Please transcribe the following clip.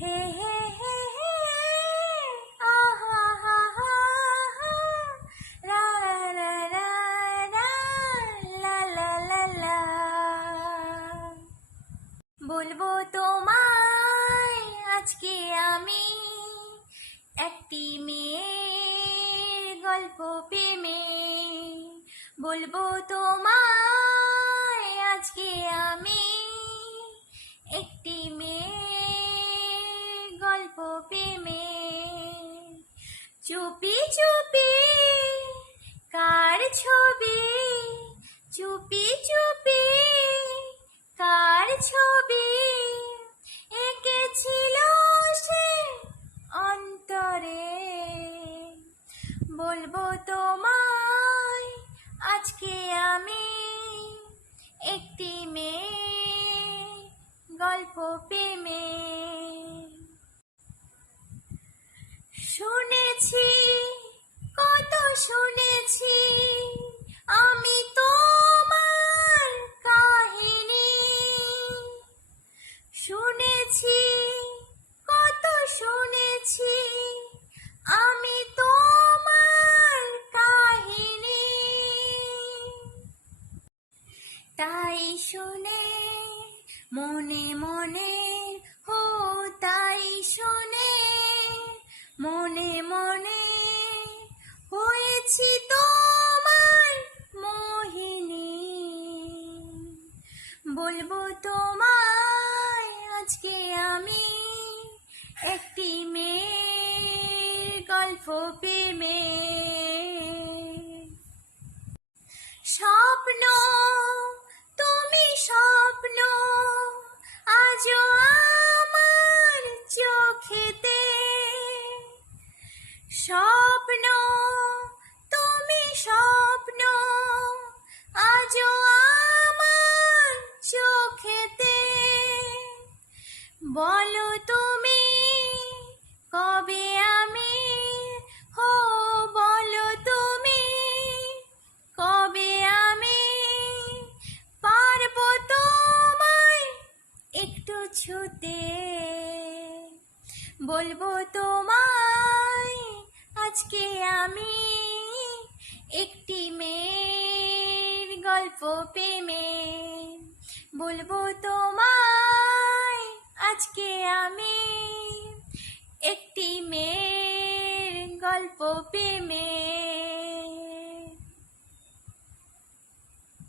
হে হে হে হে আহা হা হা হা রা রা রা রা লা লা লা লা। বলবো তোমায় আজকে আমি একটি মেয়ের গল্প প্রেমে। বলবো তোমায় আজকে আমি একটি মেয়ের গল্প প্রেমে। চুপি চুপি কার ছবি, চুপি চুপি কার ছবি এঁকেছিল সে অন্তরে। বলবো তোমায় আজকে আমি একটি মেয়ে গল্প প্রেমে। শুনেছি কত শুনেছি আমি তোমার কাহিনী, শুনেছি কত শুনেছি আমি তোমার কাহিনী। তাই শুনে মনে মনে হো, তাই শুনে মনে মনে হয়েছি তোমার মোহিনী। বলবো তোমায় আজকে আমি একটি মেয়ের গল্প প্রেমে। স্বপ্ন তুমি স্বপ্ন আজও আমার চোখেতে। স্বপ্ন তুমি স্বপ্ন আজও আমার চোখেতে। বলো তুমি কবে আমি হো, বলো তুমি কবে আমি পারবো তোমায় একটু ছুতে। বলবো তোমায় আজকে আমি একটি মেয়ের গল্প প্রেমে। বলবো তোমায় আজকে আমি